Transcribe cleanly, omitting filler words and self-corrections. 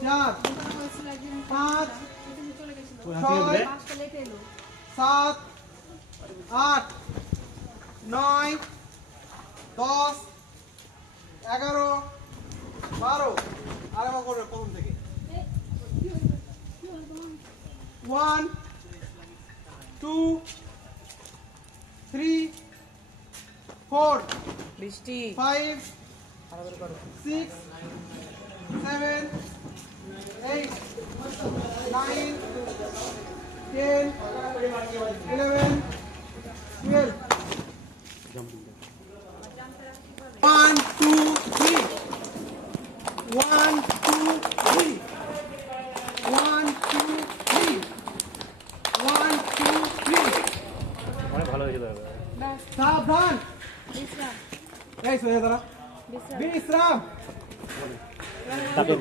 4 5 6 7 8 9 10 11 12 আরেকবার করবে প্রথম থেকে 1 2 3 4 বৃষ্টি 5 তাড়াতাড়ি করো 6 7 8 9 10 11 12 1 2 3 1 2 3 1 2 3 1 2 3 অনেক ভালো হয়েছে দাদা। ব্যাস সাবধান বিশ্রাম এই সোজা দাঁড়া বিশ্রাম বিশ্রাম তারপর